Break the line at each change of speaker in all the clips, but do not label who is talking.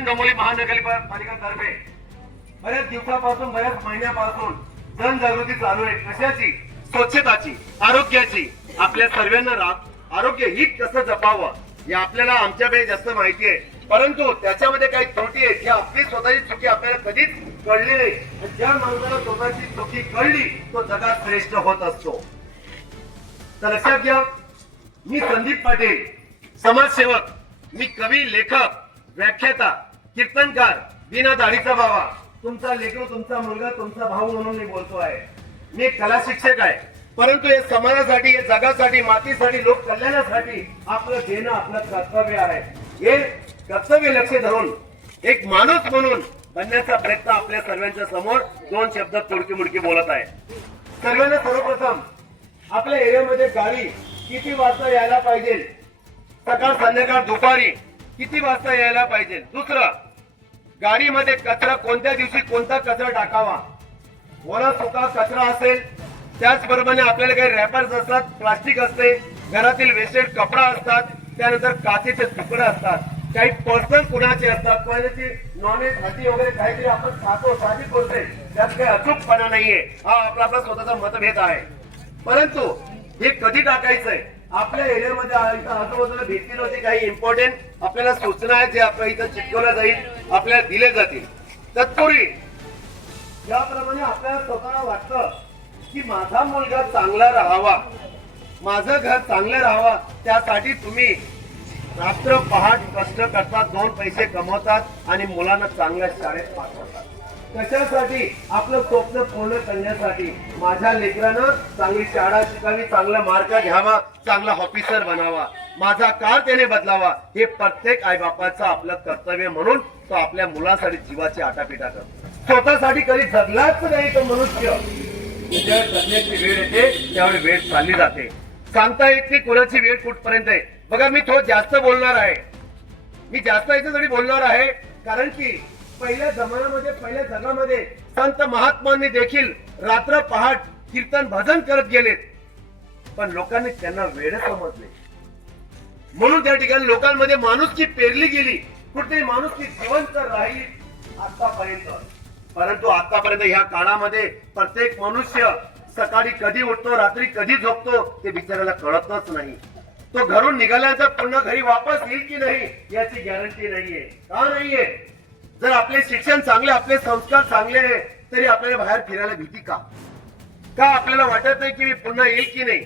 कल्याण डोंबिवली महानगरपालिकातर्फे बऱ्याच दिवसापासून बऱ्याच महिन्यापासून जनजागृती चालू आहे. कशाची? स्वच्छताची आरोग्याची. आपल्या सर्वांना रा- आरोग्य हित कसं जपावं हे आपल्याला आमच्याकडे जास्त माहिती आहे. परंतु त्याच्यामध्ये काही त्रुटी आहेत ही आपली स्वतःची चुकी आपल्याला कधीच कळली नाही. ज्या माणसाला स्वतःची चुकी कळली तो जगात श्रेष्ठ होत असतो. तर लक्षात घ्या मी संदीप पाटील समाजसेवक मी कवी लेखक व्याख्याता कीर्तनकार बिना दाढीचा बाबा. तुमचा लेकरू तुमचा मुलगा तुमचा भाऊ म्हणून मी बोलतो आहे. मी कला शिक्षक आहे. परंतु हे समाजासाठी हे जगासाठी मातीसाठी लोक कल्याणासाठी आपलं देणं आपलं कर्तव्य आहे. हे कर्तव्य लक्ष धरून एक माणूस म्हणून बनण्याचा प्रयत्न आपल्या सर्वांच्या समोर दोन शब्द तुडकी मुडकी बोलत आहे. सर्वांना सर्वप्रथम आपल्या एरियामध्ये गाडी किती वाजता यायला पाहिजे? सकाळ संध्याकाळ दुपारी किती वाजता यायला पाहिजे? दुसरं गाडीमध्ये कचरा कोणत्या दिवशी कोणता कचरा टाकावा? ओला सुका कचरा असेल त्याचबरोबर आपल्याला काही रॅपर्स असतात प्लास्टिक असते घरातील वेस्टेड कपडा असतात त्यानंतर काचेचे तुकडे असतात. काही पर्सनल कुणाचे असतात कोणाची नॉनव्हेज हाती वगैरे काहीतरी आपण खातो साधी गोष्ट त्यात काही अचूकपणा नाहीये. हा आपला आपला स्वतःचा मतभेद आहे. परंतु हे कधी टाकायचंय? आपल्या एरियामध्ये आ- इथं आजूबाजूला काही इम्पॉर्टंट आपल्याला सूचना आहेत जे आपल्या इथं चिटकवल्या जाईल आपल्याला दिले जातील. तत्पूर्वी ज्याप्रमाणे आपल्याला स्वतःला वाटतं की माझा मुलगा चांगला राहावा. माझं घर चांगलं राहावा. त्यासाठी तुम्ही रात्र पहाट कष्ट करतात दोन पैसे कमवतात आणि मुलांना चांगल्या शाळेत पाठवतात. कशासाठी? आपलं स्वप्न पूर्ण करण्यासाठी. माझ्या लेकरानं चांगली शाळा शिकावी चांगला मार्क घ्यावा चांगला ऑफिसर बनावा. माझा कार त्याने बदलावा. हे प्रत्येक आईबापाचं आपलं कर्तव्य म्हणून तो आपल्या मुलासाठी जीवाची आटापिटा करतो. स्वतःसाठी कधी जगलाच नाही तो मनुष्य. जगण्याची वेळ येते त्यावेळी वेळ चालली जाते. सांगता येत नाही कुणाची वेळ कुठपर्यंत आहे. बघा मी थोडं जास्त बोलणार आहे. मी जास्त याच्यासाठी बोलणार आहे कारण की पहिल्या जमान्यामध्ये पहिल्या जगामध्ये संत महात्मांनी देखील रात्र पहाट कीर्तन भजन करत गेलेत पण लोकांनी त्यांना वेळ समजले. म्हणून त्या ठिकाणी लोकांमध्ये माणुसकी पेरली गेली. कुठेतरी माणुसकी जिवंत राहील आतापर्यंत. परंतु आतापर्यंत ह्या काळामध्ये प्रत्येक मनुष्य सकाळी कधी उठतो रात्री कधी झोपतो ते बिचाराला कळतच नाही. तो घरून निघाल्यानंतर पुन्हा घरी वापस येईल की नाही याची गॅरंटी नाहीये. का नाहीये? जर आपले शिक्षण चांगले आपले संस्कार चांगले तरी आपल्याला बाहेर फिरायला भीती का? का आपल्याला वाटत नाही की मी पुन्हा येईल की नाही?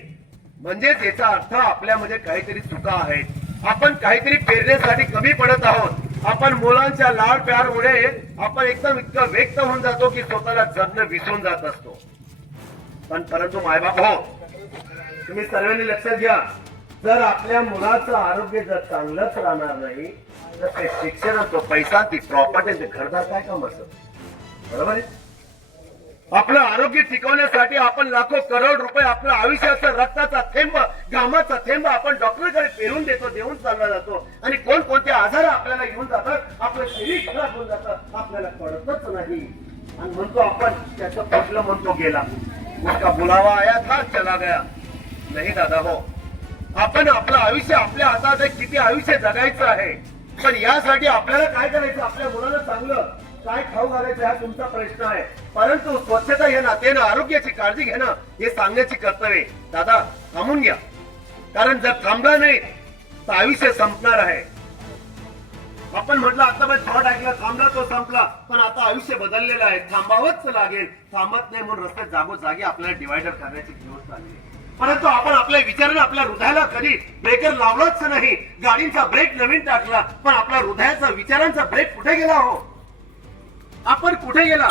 म्हणजेच याचा अर्थ आपल्यामध्ये काहीतरी चुका आहेत. आपण काहीतरी पेरण्यासाठी कमी पडत आहोत. आपण मुलांच्या लाड प्यारमुळे आपण एकदम इतकं व्यक्त होऊन जातो की स्वतःला जगणं विसरून जात असतो. पण परंतु मायबाप हो तुम्ही सर्वांनी लक्षात घ्या. जर आपल्या मुलाचं आरोग्य जर चांगलंच राहणार नाही तर ते शिक्षणाचं पैसा ती प्रॉपर्टी ते घरदार काय काम असत बरोबर आहे? आपलं आरोग्य टिकवण्यासाठी आपण लाखो करोड रुपये आपलं आयुष्याचा रक्ताचा थेंब घामाचा थेंब आपण डॉक्टरकडे पेरून देतो देऊन चालला जातो. आणि कोण कोणते आजार आपल्याला घेऊन जातात आपलं शरीर खराब होऊन जातं आपल्याला कळतच नाही. आणि म्हणतो आपण त्याचं पटलं म्हणतो गेला. उसका बुलावा आया था चला गया. नाही दादा हो. आपण आपलं आयुष्य आपल्या हातात आहे किती आयुष्य जगायचं आहे. पण यासाठी आपल्याला काय करायचं? आपल्या मुलाला चांगलं काय खाऊ घालायचं हा तुमचा प्रश्न आहे. परंतु स्वच्छता या नात्यानं आरोग्याची काळजी घेणं हे सांगण्याची कर्तव्य दादा थांबून घ्या. कारण जर थांबला नाही तर आयुष्य संपणार आहे. आपण म्हटलं आता मी थॉट ऐकला थांबला तो संपला. पण आता आयुष्य बदललेलं आहे. थांबावंच लागेल. थांबत नाही म्हणून रस्त्यात जागोजागी आपल्याला डिवायडर करण्याची दिवस आहे. परंतु आपण आपल्या विचारानं आपल्या हृदयाला कधी ब्रेकर लावलाच नाही. गाडींचा ब्रेक नवीन टाकला पण आपला हृदयाचा विचारांचा ब्रेक कुठे गेला हो? आपण कुठे गेला?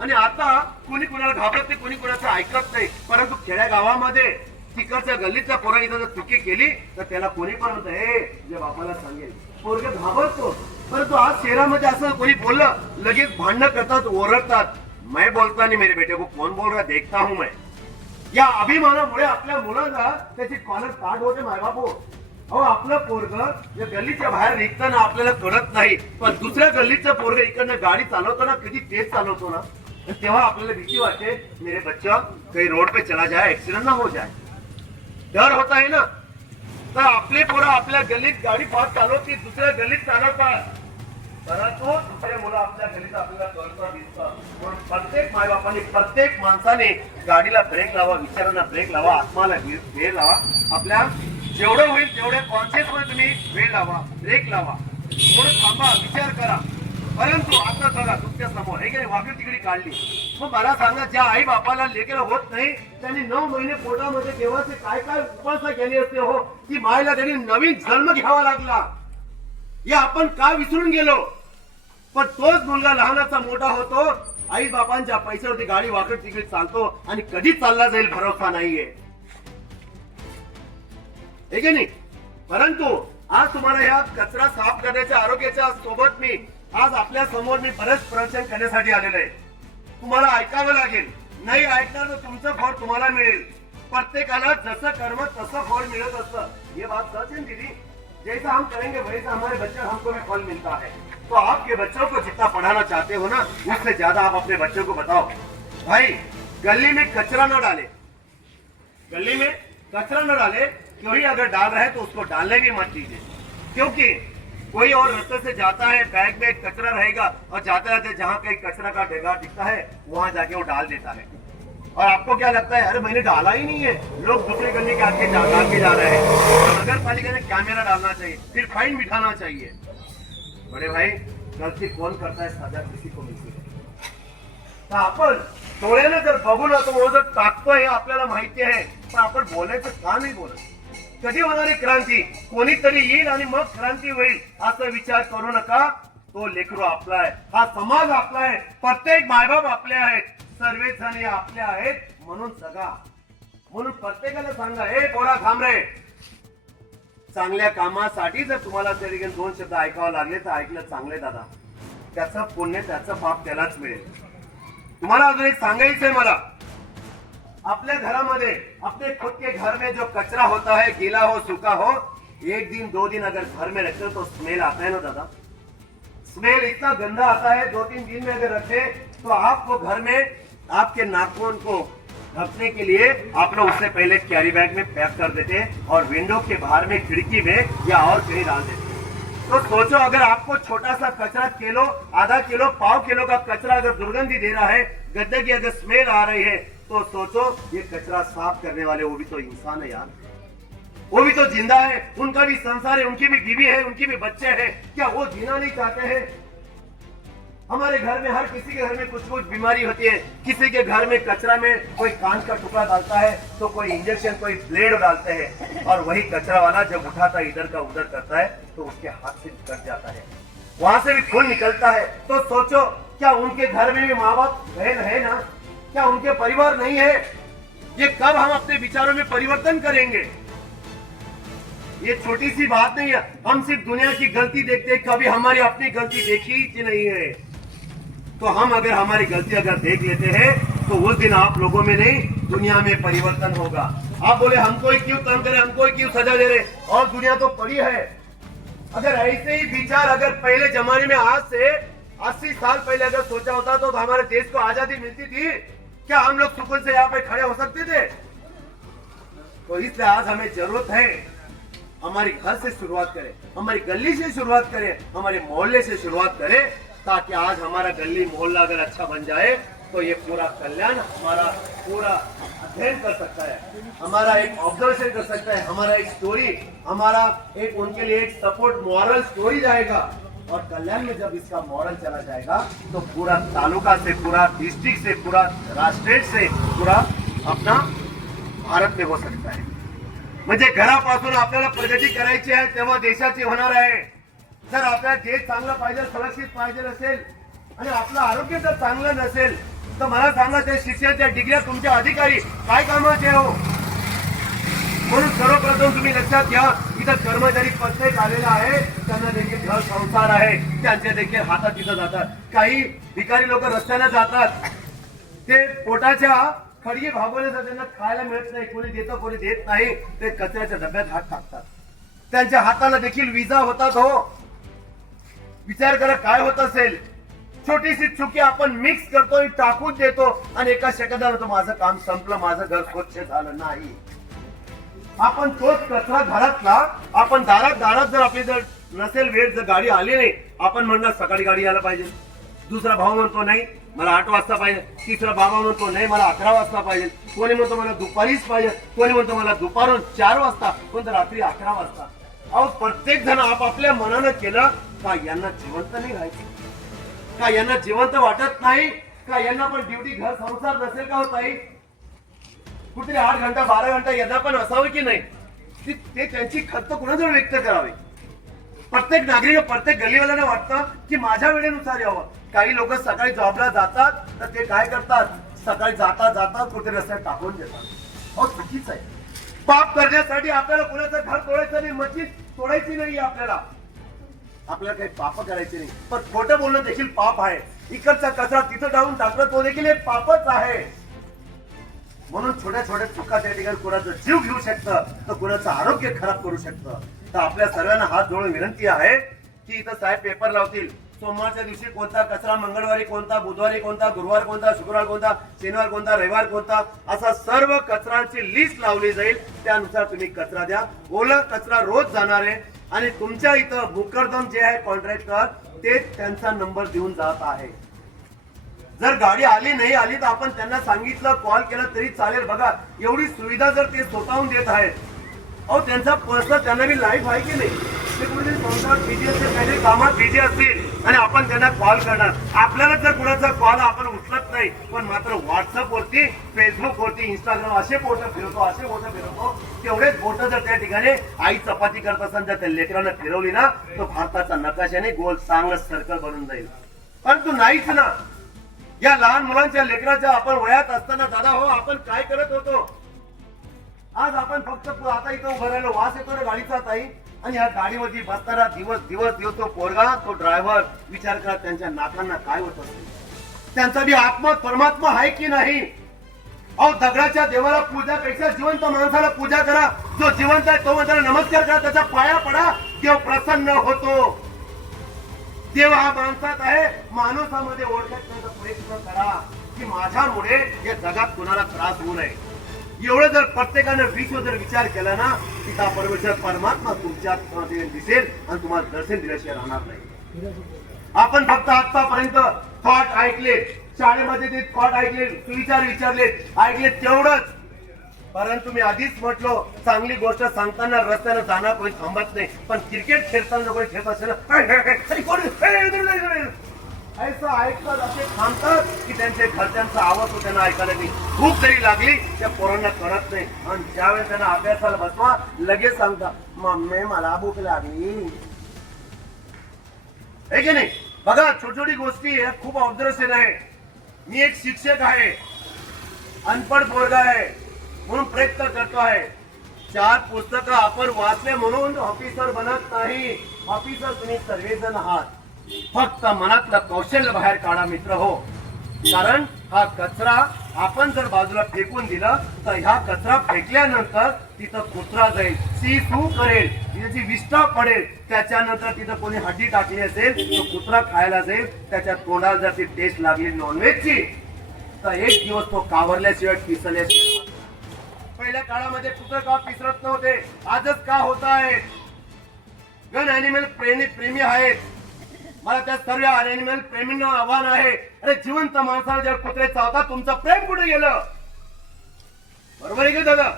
आणि आता कोणी कोणाला घाबरत नाही कोणी कोणाचं ऐकत नाही. परंतु खेड्या गावामध्ये तिकडच्या गल्लीच्या पोरा इथं जर चुकी केली तर त्याला कोणी पण म्हणत हे जे बापाला सांगेल. पोरग घाबरतो. परंतु आज शहरामध्ये असं कोणी बोललं लगेच भांडणं करतात ओरडतात. मैं बोलता नाही मेरे बेटे को कौन बोल रहा देखता हूं मैं. या अभिमानामुळे आपल्या मुलाला त्याची कॉलर काढ होते मायबापू. अहो आपलं पोरग या गल्लीच्या बाहेर निघताना आपल्याला कळत नाही. पण दुसऱ्या गल्लीचं पोरग इकडनं गाडी चालवतो ना किती तेज चालवतो ना. तर तेव्हा आपल्याला भीती वाटते मेरे बच्चा काही रोड पे चला जाए ऍक्सिडेंट ना हो जाए. डर होता है ना. तर आपले पोरं आपल्या गल्लीत गाडी फास्ट चालवती दुसऱ्या गल्लीत चालवतात परंतु दुसरे मुलं आपल्या गलीत आपल्याला कळतं दिसतं. प्रत्येक मायबापाने प्रत्येक माणसाने गाडीला ब्रेक लावा विचारांना ब्रेक लावा आत्माला वेळ लावा. आपल्या जेवढं होईल तेवढ्या कॉन्शियसमध्ये तुम्ही वेळ लावा ब्रेक लावा. थोडं थांबा विचार करा. परंतु आता बघा तुमच्यासमोर हे काही वाकडी तिकडे काढली. मग मला सांगा ज्या आई बापाला लेकर होत नाही त्यांनी नऊ महिने पोटामध्ये देवाचे काय काय उपासना केली असते हो? ती मायला त्यांनी नवीन जन्म घ्यावा लागला. हे आपण का विसरून गेलो? पण तोच मुलगा लहानाचा मोठा होतो आई बापांच्या पैशावरती गाडी वाकड तिकडे चालतो आणि कधी चालला जाईल भरोसा नाहीये. ठीक आहे नाही? परंतु आज तुम्हाला ह्या कचरा साफ करण्याच्या आरोग्याच्या सोबत मी आज आपल्यासमोर मी बरेच प्रवचन करण्यासाठी आलेलो आहे. तुम्हाला ऐकावं लागेल. नाही ऐकणार तर तुमचं फळ तुम्हाला मिळेल. प्रत्येकाला जसं कर्म तसं फळ मिळत असतं. हे बात सचिन दिली जैसा हम करेंगे, वैसा हमारे बच्चे, हमको भी फल मिलता है। तो आपके बच्चों को जितना पढ़ाना चाहते हो ना, उससे ज़्यादा आप अपने बच्चों को बताओ। भाई, गली में कचरा न डाले। गली में कचरा न डाले कोई अगर डाल रहे तो उसको डालने भी मत दीजिए। क्योंकि कोई और रस्ते से जाता है, बैग में कचरा रहेगा, और जाते जाते जहाँ कहीं कचरा का ढेगा दिखता है, वहाँ जाके वो डाल देता है। और आपको क्या लगता है अरे मैंने डाला ही नहीं है? लोग दूसरे गली के आके जा, डाल के जा रहे हैं। तो नगर पालिका ने कैमरा डालना चाहिए फिर फाइन बिठाना चाहिए। बड़े भाई गलती कौन करता है सजा किसी को मिलती है तर आपण डोळ्याने जर बघू ना तो जर टाकतोय हे आपल्याला माहिती आहे पण आपण बोलायचं का नाही बोलत? कधी होणारी क्रांती? कोणीतरी येईल आणि मग क्रांती होईल असा विचार करू नका. तो लेकरू आपला आहे हा समाज आपला आहे प्रत्येक मायबाप आपले आहेत. सर्व जण आपले आहेत म्हणून जगा म्हणून प्रत्येकाला सांगा हे पोरा थांबरे चांगल्या कामासाठी जर तुम्हाला तरी दोन शब्द ऐकावं लागले तर ऐकलं चांगले दादा. त्याचं पुण्य त्याचं पाप त्यालाच मिळेल. तुम्हाला अजून एक सांगायचंय मला. आपल्या घरामध्ये अपने खुद के घर में जो कचरा होता है गीला हो सूखा हो एक दिन दो दिन अगर घर में रखते हो तो स्मेल आता है ना दादा? स्मेल इतना गंदा आता है दो तीन दिन में अगर रखे तो आपको घर में आपके नाखून को ढकने के लिए आप लोग उससे पहले कैरी बैग में पैक कर देते हैं और विंडो के बाहर में खिड़की में या और कहीं डाल देते हैं। तो सोचो, अगर आपको छोटा सा कचरा किलो, आधा किलो, पाव किलो का कचरा अगर दुर्गंधी दे रहा है गद्दे की अगर स्मेल आ रही है तो सोचो, ये कचरा साफ़ करने वाले वो भी तो इंसान है यार। वो भी तो ज़िंदा है, उनका भी संसार है, उनकी भी बीवी है, उनकी भी बच्चे हैं। क्या वो जीना नहीं चाहते हैं? हमारे घर में, हर किसी के घर में कुछ कुछ बीमारी होती है। किसी के घर में कचरा में कोई कांच का टुकड़ा डालता है तो कोई इंजेक्शन, कोई ब्लेड डालते हैं। और वही कचरा वाला जब उठाता इधर का उधर करता है तो उसके हाथ से कट जाता है। वहाँ से भी खून निकलता है। तो सोचो, क्या उनके घर में भी माँ बाप बहन है ना? क्या उनके परिवार नहीं है? ये कब हम अपने विचारों में परिवर्तन करेंगे? ये छोटी सी बात नहीं है। हम सिर्फ़ दुनिया की गलती देखते हैं। कभी हमारी अपनी गलती देखी ही नहीं है। तो हम अगर हमारी गलती अगर देख लेते हैं तो उस दिन आप लोगों में नहीं दुनिया में परिवर्तन होगा। आप बोले हमको ही क्यों तंग करे हमको ही क्यों सजा दे रहे? और दुनिया तो पड़ी है। अगर ऐसे ही विचार अगर पहले जमाने में आज से अस्सी साल पहले अगर सोचा होता तो, तो हमारे देश को आज़ादी मिलती थी। क्या हम लोग सुकून से यहाँ पे खड़े हो सकते थे? तो इसलिए आज हमें ज़रूरत है हमारी घर से शुरुआत करें हमारी गली से शुरुआत करें हमारे मोहल्ले से शुरुआत करें। ताकि आज हमारा गली मोहल्ला अगर अच्छा बन जाए तो ये पूरा कल्याण हमारा पूरा अध्ययन कर सकता है। हमारा एक ऑब्जर्वेशन कर सकता है, हमारा एक स्टोरी हमारा एक उनके लिए एक सपोर्ट मॉरल स्टोरी जाएगा। और कल्याण में जब इसका मॉडल चला जाएगा तो पूरा तालुका से, पूरा डिस्ट्रिक्ट से, पूरा राष्ट्र से, पूरा अपना भारत में हो सकता है। म्हणजे घरापासून आपल्याला प्रगती करायची आहे, तेव्हा देशाची होणार आहे. जर आपल्याला जे चांगलं पाहिजे सुरक्षित पाहिजे असेल आणि आपलं आरोग्य जर चांगलं नसेल तर मला सांगा ते शिक्षणाच्या डिग्र्या तुमच्या अधिकारी काय कामाचे हो? म्हणून सर्वप्रथम तुम्ही लक्षात घ्या इथं कर्मचारी प्रत्येक आलेला आहे त्यांना देखील घर संसार आहे त्यांचे देखील हातात तिथं जातात. काही भिकारी लोक रस्त्याने जातात. ते पोटाच्या खडगी भागवण्याचा त्यांना खायला मिळत नाही कोणी देतं कोणी देत नाही ते कचऱ्याच्या डब्यात हात टाकतात. त्यांच्या हाताला देखील विजा होतात हो. विचार करा काय होत असेल. छोटीशी चुकी आपण मिक्स करतो टाकून देतो आणि एका सेकंदाला माझं काम संपलं माझं घर स्वच्छ झालं नाही. आपण तोच कचरा घरातला आपण दारात दारात जर आपली जर नसेल वेळ जर गाडी आली नाही आपण म्हणणार सकाळी गाडी यायला पाहिजे. दुसरा भाऊ म्हणतो नाही मला आठ वाजता पाहिजे. तिसरा बाबा म्हणतो नाही मला अकरा वाजता पाहिजे. कोणी म्हणतो मला दुपारीच पाहिजे. कोणी म्हणतो मला दुपारून चार वाजता कोणतं रात्री अकरा वाजता. अहो प्रत्येक जण आपापल्या मनानं केलं का यांना जिवंत नाही राहायचं? का यांना जिवंत वाटत नाही? का यांना पण ड्युटी घर संसार नसेल का होत आई कुठे आठ घंटा बारा घंटा यांना पण असावं की नाही? ते त्यांची खर्च कुणाजवळ व्यक्त करावे? प्रत्येक नागरिक प्रत्येक गल्लीवाल्याला वाटतं की माझ्या वेळेनुसार यावं. काही लोक सकाळी जॉबला जातात तर ते काय करतात? सकाळी जाता जाता कुठे रस्त्यात टाकून देतात. हो चुकीच आहे. पाप करण्यासाठी आपल्याला कुणाचं घर तोडायचं नाही मस्जिद तोडायची नाही आपल्याला. आपल्याला काही पाप करायचे नाही. पण खोटं बोलणं देखील पाप आहे. इकडचा कचरा तिथं जाऊन टाकलं तो देखील एक पापच आहे. म्हणून छोट्या छोट्या चुका त्या ठिकाणी कुणाचा जीव घेऊ शकतं तर कुणाचं आरोग्य खराब करू शकतं. तर आपल्या सर्वांना हात जोडून विनंती आहे की इथं साहेब पेपर लावतील. सोमवारच्या दिवशी कोणता कचरा मंगळवारी कोणता बुधवारी कोणता गुरुवार कोणता शुक्रवार कोणता शनिवार कोणता रविवार कोणता असा सर्व कचरांची लिस्ट लावली जाईल. त्यानुसार तुम्ही कचरा द्या. ओला कचरा रोज जाणार आहे. आणि तुमच्या इथं भूकरदम जे आहे कॉन्ट्रॅक्टर ते त्यांचा नंबर देऊन जात आहे. जर गाडी आली नाही आली तर आपण त्यांना सांगितलं कॉल केला तरी चालेल. बघा एवढी सुविधा जर ते स्वतःहून देत आहेत. अहो त्यांचा पर्सनल त्यांना मी लाईफ आहे की नाही? ते कुठेतरी संसार बिझी असेल काहीतरी कामात बिझी असतील. आणि आपण त्यांना कॉल करणार. आपल्याला जर कुणाचा कॉल आपण उचलत नाही पण मात्र व्हॉट्सअप वरती फेसबुक वरती इंस्टाग्राम असे फोटो फिरवतो असे फोटो फिरवतो. तेवढेच फोटो जर त्या ठिकाणी आई चपाती करत असताना जर त्या लेकरांना फिरवली ना तो भारताचा नकाशाने गोल चांगलं सर्कल बनून जाईल. परंतु नाहीच ना. या लहान मुलांच्या लेकराच्या आपण वयात असताना दादा हो आपण काय करत होतो? आज आपण फक्त आता इथं उभं राहिलो. वास येतो ना गाडीचा ताई? आणि या गाडीवरती बसताना दिवस दिवस येतो तो पोरगा तो ड्रायव्हर विचार करा त्यांच्या नाकांना काय होत. त्यांचा बी आत्मा परमात्मा आहे की नाही? अहो दगडाच्या देवाला पूजा पेक्षा जिवंत माणसाला पूजा करा. जो जिवंत आहे तो माणसाला नमस्कार करा. त्याच्या पाया पडा. देव प्रसन्न होतो. देव हा माणसात आहे. माणसामध्ये ओळखण्याचा प्रयत्न करा की माझ्यामुळे या जगात कुणाला त्रास होऊ नये. एवढं जर प्रत्येकानं विश्व जर विचार केला ना की तिचा परमेश्वर परमात्मा तुमच्या दिसेल आणि तुम्हाला दर्शन दिल्याशिवाय राहणार नाही. आपण फक्त आतापर्यंत थॉट ऐकले. शाळेमध्ये ते थॉट ऐकले सुविचार विचारले ऐकले तेवढंच. परंतु मी आधीच म्हटलो चांगली गोष्ट सांगताना रस्त्यानं जाणार कोणी थांबत नाही. पण क्रिकेट खेळताना कोणी खेळत असेल ऐसा ऐकतात असे थांबतात की त्यांच्या घरच्यांचा आवाज तो त्यांना ऐकायला नाही. भूक जरी लागली त्या पोरांना कळत नाही. आणि ज्यावेळेस त्यांना अभ्यासाला बसवा लगेच सांगता मम्मी मला भूक लागली. की नाही? बघा छोटी छोटी गोष्टी या खूप ऑब्झर्वेशन आहे. मी एक शिक्षक आहे. अनपढ पोरगा आहे. म्हणून प्रयत्न करतो आहे. चार पुस्तकं आपण वाचले म्हणून ऑफिसर बनत नाही. ऑफिसर तुम्ही सर्वजण आहात. फक्त मनातलं कौशल्य बाहेर काढा मित्र हो. कारण हा कचरा आपण जर बाजूला फेकून दिला तर ह्या कचरा फेकल्यानंतर तिथं कुत्रा जाईल सी टू करेल. जी विष्ठा पडेल त्याच्यानंतर तिथं कोणी हड्डी टाकली असेल तो कुत्रा खायला जाईल त्याच्या तोंडाला जर ती टेस्ट लागली नॉनव्हेजची तर एक दिवस तो कावरल्याशिवाय पिसल्याशिवाय पहिल्या काळामध्ये कुत्र का पिसरत नव्हते? आजच का होत आहेत? गन अॅनिमल प्रेमी प्रेमी आहेत. मला त्या सर्व अॅनिमल प्रेमींना आव्हान आहे. अरे जिवंत माणसाला जर कुत्रे चावतात तुमचं प्रेम कुठे गेलं? बरोबर आहे का दादा?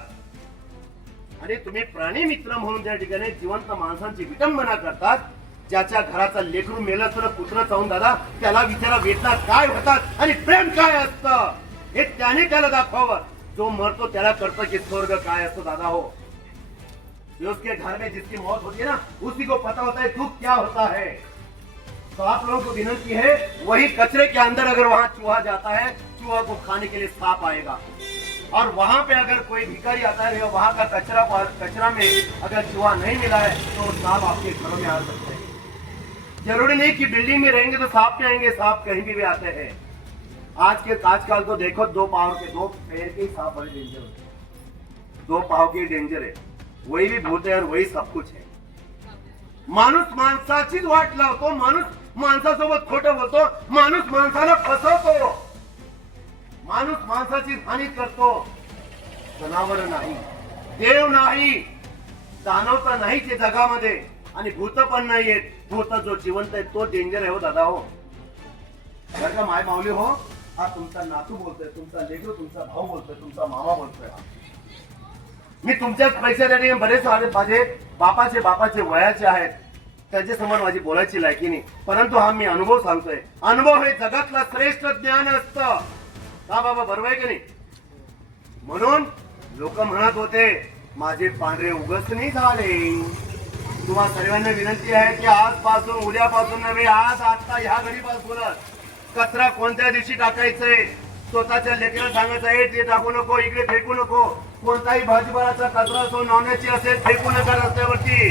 आणि तुम्ही प्राणी मित्र म्हणून त्या ठिकाणी जिवंत माणसांची विटंबना करतात ज्याच्या घराचा लेकरू मेला तर कुत्र चावून दादा त्याला विचारा वेदना काय होतात आणि प्रेम काय असतं? हे त्याने त्याला दाखवावं. जो मरतो त्याला कळतं की स्वर्ग काय असतो दादा हो. उसके घर में जिसकी मौत होती है ना उसी को पता होता है दुख क्या होता है. तो आप लोगों को विनती है वही कचरे के अंदर अगर वहाँ चूहा जाता है चूहा को खाने के लिए सांप आएगा। और वहाँ पे अगर कोई भिखारी आता है वहाँ का कचरा कचरा में अगर चूहा नहीं मिला है तो सांप आपके घरों में आ सकते हैं। ज़रूरी नहीं कि बिल्डिंग में रहेंगे तो सांप में आएँगे सांप कहीं भी, भी आते हैं। आज के आजकल तो देखो दो पाव के दो पैर के सांप बड़े डेंजर होते हैं। दो पाव के डेंजर है। वही भी भूत है और वही सब कुछ है। माणूस माणसाचीच वाट लावतो माणूस माणसासोबत खोट बोलतो माणूस माणसाला फसवतो. माणूस माणसाची हानी करतो. जनावर नाही देव नाही जाणवता नाही ते जगामध्ये. आणि भूत पण नाहीयेत. तो भूत जो जिवंत आहे तो डेंजर आहे हो दादा हो. बरं का माय माऊली हो? हा तुमचा नातू बोलतोय तुमचा लेकरू तुमचा भाऊ बोलतोय तुमचा मामा बोलतोय मी तुमच्याच पैशासाठी बरेच सारे माझे बापाचे बापाचे वयाचे आहेत. त्याच्यासमोर माझी बोलायची लायकी नाही. परंतु हा मी अनुभव सांगतोय. अनुभव हे जगातला श्रेष्ठ ज्ञान असतं. का बाबा बरोबर आहे की नाही? म्हणून लोक म्हणत होते माझे पांढरे उगस नाही झाले. तुम्हा सर्वांना विनंती आहे की आजपासून उद्यापासून नव्हे आज आता ह्या घडीपासूनच. कचरा कोणत्या दिवशी टाकायचंय स्वतःच्या लेकराला सांगायचं आहे ते टाकू नको इकडे फेकू नको. कोणताही भाजीपाल्याचा कचरा असो नॉनव्हेजची असेल फेकू नका रस्त्यावरती.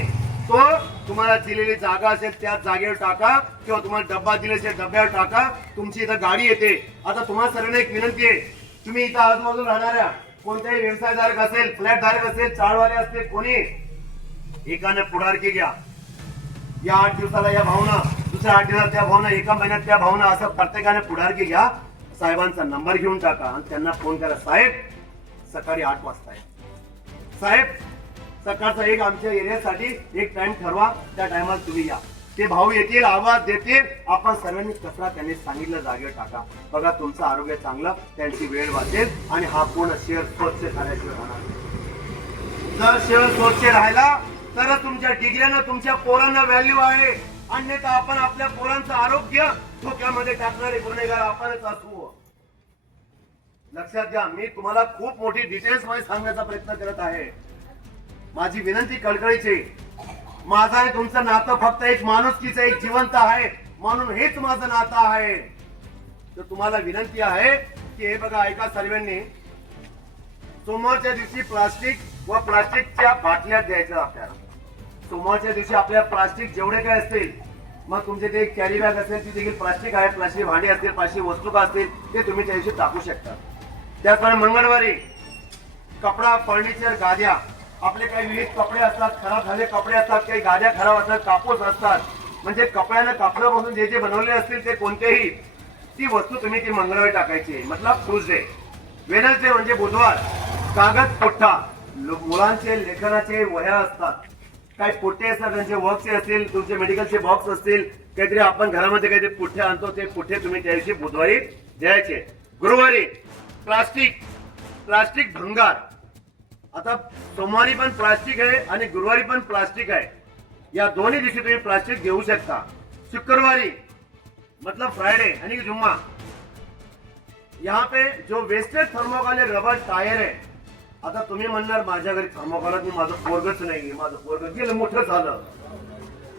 तो तुम्हाला दिलेली जागा असेल त्या जागेवर टाका. किंवा तुम्हाला डब्बा दिले असेल डब्यावर टाका. तुमची इथं गाडी येते. आता तुम्हाला सर्वांना एक विनंती आहे. तुम्ही इथं आजूबाजूला राहणाऱ्या कोणत्याही व्यवसायधारक असेल फ्लॅट धारक असेल चाळवाले असतील कोणी एकाने पुढारकी घ्या. या आठ दिवसाला या भावना दुसऱ्या आठ दिवसात त्या भावना एका महिन्यात त्या भावना असं प्रत्येकाने पुढारकी घ्या. साहेबांचा नंबर घेऊन टाका आणि त्यांना फोन करा. साहेब सकाळी आठ वाजता आहे साहेब सकाळचा एक आमच्या एरियासाठी एक टाइम ठरवा त्या टायमाला तुम्ही या. ते भाऊ येतील आवाज देतील आपण सर्वांनी कचरा त्यांनी सांगितलं जागेवर टाका. बघा तुमचं आरोग्य चांगलं त्यांची वेळ वाचेल आणि हा पूर्ण शेअर स्वच्छ झाल्याशिवाय राहणार जर शेअर स्वच्छ राहिला तर तुमच्या डिग्र्यांना तुमच्या पोरांना व्हॅल्यू आहे. अन्यथा आपण आपल्या पोरांचं आरोग्य धोक्यामध्ये टाकणारे गुन्हेगार आपणच असू. लक्षात घ्या मी तुम्हाला खूप मोठी डिटेल्समध्ये सांगण्याचा प्रयत्न करत आहे. माझी विनंती कळकळीची. माझं आणि तुमचं नातं फक्त एक माणुसकीच एक जिवंत आहे. म्हणून हेच माझं नातं आहे. तर तुम्हाला विनंती आहे की हे बघा ऐका सर्वांनी. सोमवारच्या दिवशी प्लास्टिक व प्लास्टिकच्या बाटल्या द्यायच्या आपल्याला. सोमवारच्या दिवशी आपल्या प्लास्टिक जेवढे काय असतील मग तुमचे ते कॅरी बॅग असेल ती देखील प्लास्टिक आहे. प्लास्टिक भांडी असतील प्लास्टिक वस्तू का असतील ते तुम्ही त्या दिवशी टाकू शकता. त्याचप्रमाणे मंगळवारी कपडा फर्निचर गाद्या आपले काही विविध कपडे असतात खराब झाले कपडे असतात काही गाद्या खराब असतात कापूस असतात. म्हणजे कपड्यानं कापडापासून जे जे बनवले असतील ते कोणतेही ती वस्तू तुम्ही ती मंगळवारी टाकायची. मतलब ट्यूजडे वेनसडे म्हणजे बुधवार. कागद पुठ्ठा. मुलांचे लेखनाचे वह्या असतात. काही पुठ्ठे असतात त्यांचे वर्कचे असतील तुमचे मेडिकलचे बॉक्स असतील काहीतरी आपण घरामध्ये काहीतरी पुठ्ठे आणतो ते पुठ्ठे तुम्ही त्या दिवशी बुधवारी द्यायचे. गुरुवारी प्लास्टिक प्लास्टिक भंगार. आता सोमवारी पण प्लास्टिक आहे आणि गुरुवारी पण प्लास्टिक आहे. या दोन्ही दिवशी तुम्ही प्लास्टिक घेऊ शकता. शुक्रवारी मतलब फ्राइडे यानी कि जुम्मा. यहाँ पे जो वेस्टेज थर्मोकॉल रबर टायर आहे आता तुम्ही म्हणणार माझ्या घरी थर्मोकॉलात मी माझं पोरगच नाही माझं पोरग गेलं मोठं झालं.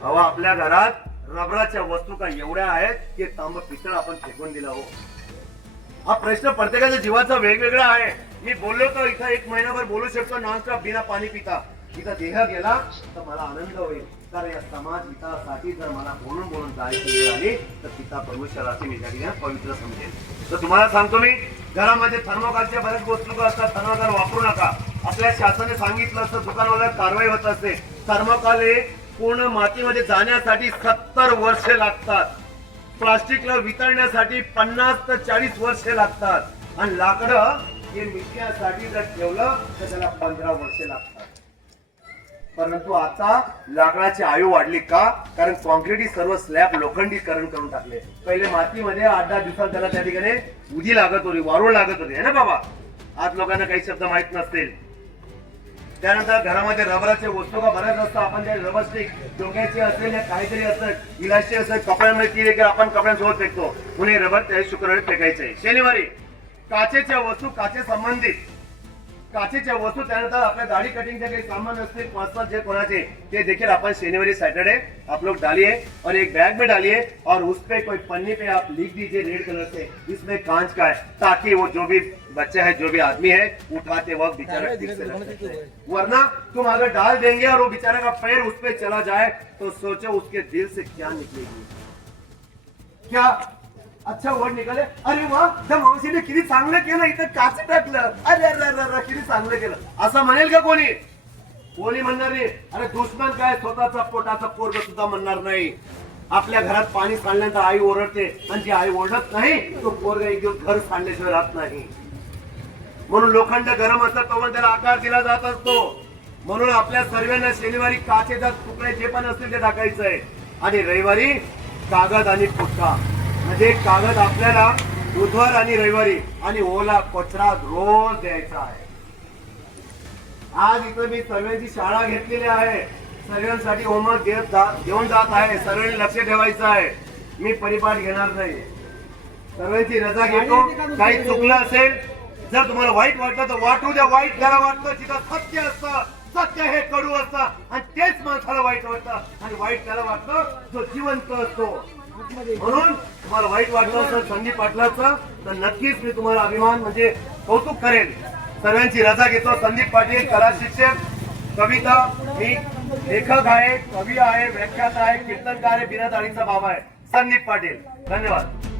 अहो आपल्या घरात रबराच्या वस्तू का एवढ्या आहेत की तांब पितळ आपण फेकून दिला हो. हा प्रश्न प्रत्येकाच्या जीवाचा वेगवेगळा आहे. मी बोललो तर इथं एक महिनाभर बोलू शकतो नॉनस्टॉप बिना पाणी पिता. इथं देह गेला तर मला आनंद होईल. कारण या समाज हितासाठी जर मला बोलून बोलून जायची वेळ आली तर पिता परमेश्वराची मी त्या पवित्र समजेल तर तुम्हाला सांगतो मी घरामध्ये थर्मोकॉलच्या बऱ्याच गोष्टी असतात थर्मोकॉल वापरू नका. आपल्या शासनाने सांगितलं असतं दुकानवाल्यावर कारवाई होत असते. थर्मोकॉल हे पूर्ण मातीमध्ये जाण्यासाठी सत्तर वर्ष लागतात. प्लास्टिकला वितळण्यासाठी पन्नास ते चाळीस वर्षे लागतात. आणि लाकडं हे मिटण्यासाठी जर ठेवलं तर त्याला पंधरा वर्षे लागतात. परंतु आता लाकडाची आयु वाढली का? कारण कॉन्क्रीट ही सर्व स्लॅब लोखंडीकरण करून टाकले. पहिले मातीमध्ये आठ दहा दिवसात त्याला त्या ठिकाणी उदी लागत होती वारुळ लागत होती. है ना बाबा? आज लोकांना काही शब्द माहीत नसतील. त्यानंतर घरामध्ये रबराचे वस्तू का बऱ्याच असतात आपण ते रबर स्टिक डोक्याचे असेल काहीतरी असत इलास्टिक असेल कपड्यांमध्ये ती देखील आपण कपड्यांसोबत फेकतो. म्हणून रबर त्या शुक्रवारी फेकायचे. शनिवारी काचेच्या वस्तू काचे संबंधित काचेच्या वस्तू त्यानंतर आपल्या दाढी कटिंगचे काही सामान असतील पर्सनल जे कोणाचे ते देखिए अपन शनिवारी सैटरडे आप लोग डालिए और एक बैग में डालिए और उस पे कोई पन्नी पे आप लिख दीजिए रेड कलर से. इसमें कांच का है ताकि वो जो भी बच्चा है जो भी आदमी है उठाते वक्त बेचारा ठीक से वरना तुम अगर डाल देंगे और वो बेचारे का पैर उस पर चला जाए तो सोचो उसके दिल से क्या निकलेगी। क्या अच्छा वर्ड निघाले. अरे वा त्या मावशीने किती चांगलं केलं इथं काच टाकलं. अरे अरे अरे अरे किती चांगलं केलं. असं म्हणेल का कोणी? कोणी म्हणणार नाही. अरे दुश्मन काय स्वतःचा पोटाचा पोरग सुद्धा म्हणणार नाही. आपल्या घरात पाणी सांडल्यानंतर आई ओरडते. आणि जी आई ओरडत नाही तो पोरग एक दिवस घर सांडल्याशिवाय राहत नाही. म्हणून लोखंड गरम असतात तोपर्यंत त्याला आकार दिला जात असतो. म्हणून आपल्या सर्वांना शनिवारी काचेचा तुकडे जे पण असतील ते टाकायचं आहे आणि रविवारी कागद आणि पुटका म्हणजे कागद आपल्याला बुधवार आणि रविवारी आणि ओला कचरा रोज द्यायचा आहे. आज इथं मी सर्वांची शाळा घेतलेली आहे. सर्वांसाठी होमवर्क देत देऊन जात आहे. सर्वांनी लक्ष ठेवायचं आहे. मी परिपाठ घेणार नाही. सर्वांची रजा घेतो. काही चुकलं असेल जर तुम्हाला वाईट वाटलं तर वाटू द्या. वाईट त्याला वाटतं जिथं सत्य असतं सत्य हे कडू असतं. आणि तेच माणसाला वाईट वाटतं. आणि वाईट त्याला वाटतं जो जिवंत असतो. म्हणून तुम्हाला वाईट वाटलं असेल संदीप पाटलाचं तर नक्कीच मी तुम्हाला अभिमान म्हणजे कौतुक करेल सर्वांची रजा घेतो. संदीप पाटील कला शिक्षक कविता मी लेखक आहे कवी आहे व्याख्याता आहे कीर्तनकार आहे बिना दाढीचा बाबा आहे. संदीप पाटील धन्यवाद.